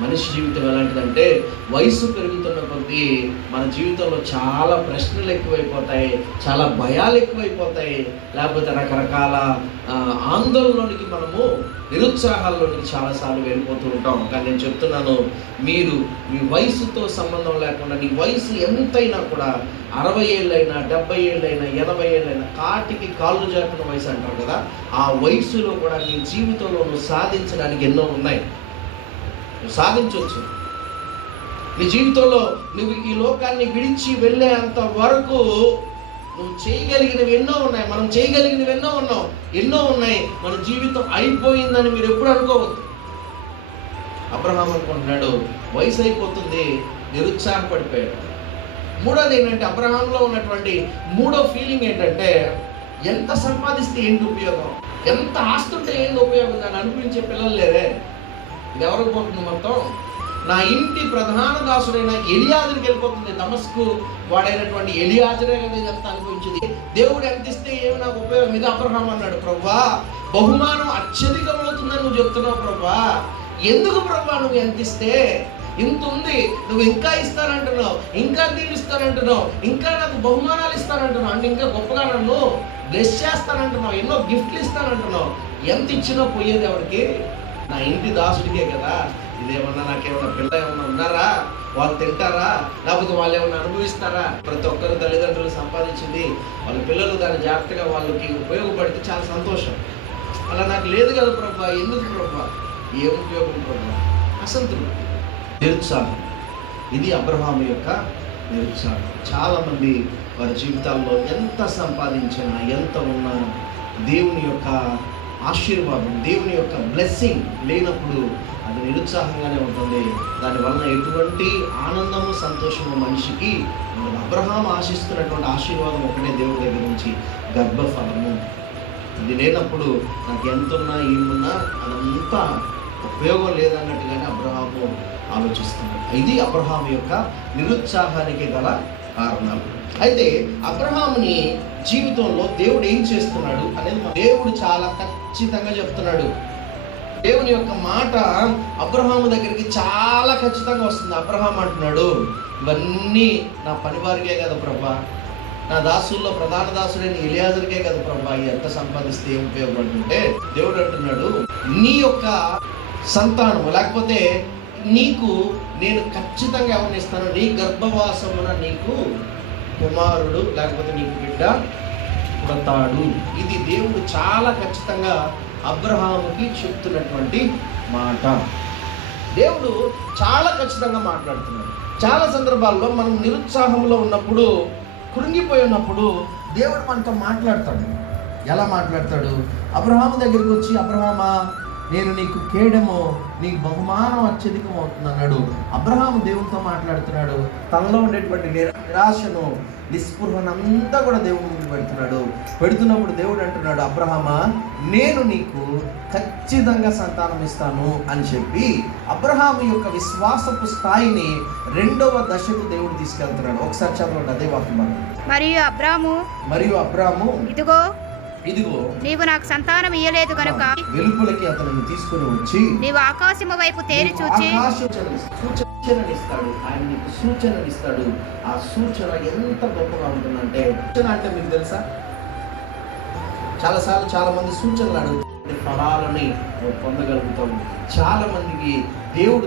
మనిషి జీవితం ఎలాంటిదంటే వయసు పెరుగుతున్న కొద్దీ మన జీవితంలో చాలా ప్రశ్నలు ఎక్కువైపోతాయి, చాలా భయాలు ఎక్కువైపోతాయి, లేకపోతే రకరకాల ఆందోళనలోనికి మనము నిరుత్సాహాల్లోనికి చాలాసార్లు వెళ్ళిపోతూ ఉంటాం. కానీ నేను చెప్తున్నాను, మీరు మీ వయసుతో సంబంధం లేకుండా నీ వయసు ఎంతైనా కూడా 60 ఏళ్ళైనా 70 ఏళ్ళైనా 80 ఏళ్ళైనా కాటికి కాళ్ళు జాపిన వయసు అంటారు కదా, ఆ వయసులో కూడా నీ జీవితంలో నువ్వు సాధించడానికి ఎన్నో ఉన్నాయి. నువ్వు సాధించవచ్చు. నీ జీవితంలో నువ్వు ఈ లోకాన్ని విడిచి వెళ్ళేంత వరకు నువ్వు చేయగలిగినవి ఎన్నో ఉన్నాయి. మనం చేయగలిగినవి ఎన్నో ఉన్నాయి. మన జీవితం అయిపోయిందని మీరు ఎప్పుడు అనుకోవద్దు. అబ్రహాం అనుకుంటున్నాడు వయసు అయిపోతుంది, నిరుత్సాహపడిపోయాడు. మూడోది ఏంటంటే, అబ్రహాంలో ఉన్నటువంటి మూడో ఫీలింగ్ ఏంటంటే, ఎంత సంపాదిస్తే ఏంటి ఉపయోగం, ఎంత ఆస్తుంటే ఏంటి ఉపయోగం, దాన్ని అనుభవించే పిల్లలు లేరే. ఇది ఎవరికి పోతుంది మొత్తం? నా ఇంటి ప్రధాన దాసుడైన ఎలియాజరుకి వెళ్ళిపోతుంది. దమస్కు వాడైనటువంటి ఎలియాజరే కదా ఇదంతా అనుభవించింది. దేవుడు ఎంత ఇస్తే ఏమి నాకు ఉపయోగం? ఇది అబ్రహాం అన్నాడు, ప్రభువా బహుమానం అత్యధికమవుతుందని నువ్వు చెప్తున్నావు ప్రభువా, ఎందుకు ప్రభువా నువ్వు ఎంత ఇస్తే? ఇంత ఉంది, నువ్వు ఇంకా ఇస్తానంటున్నావు, ఇంకా దీవిస్తానంటున్నావు, ఇంకా నాకు బహుమానాలు ఇస్తానంటున్నావు, అంటే ఇంకా గొప్పగా నన్ను బ్లెస్ చేస్తానంటున్నావు, ఎన్నో గిఫ్ట్లు ఇస్తానంటున్నావు. ఎంత ఇచ్చినా పోయేది ఎవరికి? నా ఇంటి దాసుడికే కదా. ఇదేమన్నా నాకేమన్నా పిల్ల ఏమన్నా ఉన్నారా? వాళ్ళు తింటారా? లేకపోతే వాళ్ళు ఏమన్నా అనుభవిస్తారా? ప్రతి ఒక్కరు తల్లిదండ్రులు సంపాదించింది వాళ్ళ పిల్లలు దాన్ని జాగ్రత్తగా వాళ్ళకి ఉపయోగపడితే చాలా సంతోషం. అలా నాకు లేదు కదా ప్రభా, ఎందుకు ప్రభా? ఏం ఉపయోగం ప్రభా? అసంతృప్తి, నిరుత్సాహం. ఇది అబ్రహాము యొక్క నిరుత్సాహం. చాలామంది వారి జీవితాల్లో ఎంత సంపాదించినా, ఎంత ఉన్నా, దేవుని యొక్క ఆశీర్వాదం, దేవుని యొక్క బ్లెస్సింగ్ లేనప్పుడు అది నిరుత్సాహంగానే ఉంటుంది. దానివలన ఎటువంటి ఆనందము, సంతోషము మనిషికి ఉండదు. అబ్రహాం ఆశిస్తున్నటువంటి ఆశీర్వాదం ఒకటే, దేవుడి దగ్గర నుంచి గర్భఫలము. ఇది లేనప్పుడు నాకు ఎంతున్నా ఏమున్నా అదంతా ఉపయోగం లేదన్నట్టుగానే అబ్రహాము ఆలోచిస్తున్నాడు. ఇది అబ్రహాం యొక్క నిరుత్సాహానికి గల కారణాలు. అయితే అబ్రహాముని జీవితంలో దేవుడు ఏం చేస్తున్నాడు అనేది దేవుడు చాలా ఖచ్చితంగా చెప్తున్నాడు. దేవుని యొక్క మాట అబ్రహాము దగ్గరికి చాలా ఖచ్చితంగా వస్తుంది. అబ్రహాం అంటున్నాడు, ఇవన్నీ నా పనివారికే కదా ప్రభా, నా దాసుల్లో ప్రధాన దాసుడైన ఎలియాజరుకే కదా ప్రభా, ఎంత సంపాదిస్తే ఏం ఉపయోగపడుతుంటే, దేవుడు అంటున్నాడు నీ యొక్క సంతానము, లేకపోతే నీకు నేను ఖచ్చితంగా ఎవరిని ఇస్తాను, నీ గర్భవాసమున నీకు కుమారుడు లేకపోతే నీకు బిడ్డ పుడతాడు. ఇది దేవుడు చాలా ఖచ్చితంగా అబ్రహాముకి చెప్తున్నటువంటి మాట. దేవుడు చాలా ఖచ్చితంగా మాట్లాడుతున్నాడు. చాలా సందర్భాల్లో మనం నిరుత్సాహంలో ఉన్నప్పుడు, కృంగిపోయి ఉన్నప్పుడు దేవుడు మనతో మాట్లాడతాడు. ఎలా మాట్లాడతాడు? అబ్రహాము దగ్గరికి వచ్చి, అబ్రహామా నేను నీకు కేడము, నీకు బహుమానం అత్యధికం అవుతుంది అన్నాడు. అబ్రహాము దేవునితో మాట్లాడుతున్నాడు. తనలో ఉండేటువంటి నిరాశను, నిస్పృహనంతా కూడా దేవుని ముందు పెడుతున్నప్పుడు దేవుడు అంటున్నాడు, అబ్రహామా నేను నీకు ఖచ్చితంగా సంతానం ఇస్తాను అని చెప్పి అబ్రహాము యొక్క విశ్వాసపు స్థాయిని 2వ దశకు దేవుడు తీసుకెళ్తున్నాడు. ఒకసారి చదవండి అదే వాక్యం. మరియు అబ్రాము ఇదిగో నీవు నాకు సంతానం ఇయ్యలేదు కనుక వెలుపలకి అతనిని తీసుకుని వచ్చి నీవు ఆకాశము వైపు తేరి చూచి సూచననిస్తాడు. ఆయన నీకు సూచననిస్తాడు. ఆ సూచన ఎంత గొప్పగా ఉంటుందంటే, సూచన అంటే మీకు తెలుసా, చాలాసార్లు చాలా మంది సూచనలు అడుగుతారు, ఫలాలని పొందగలుగుతాం. చాలా మందికి దేవుడు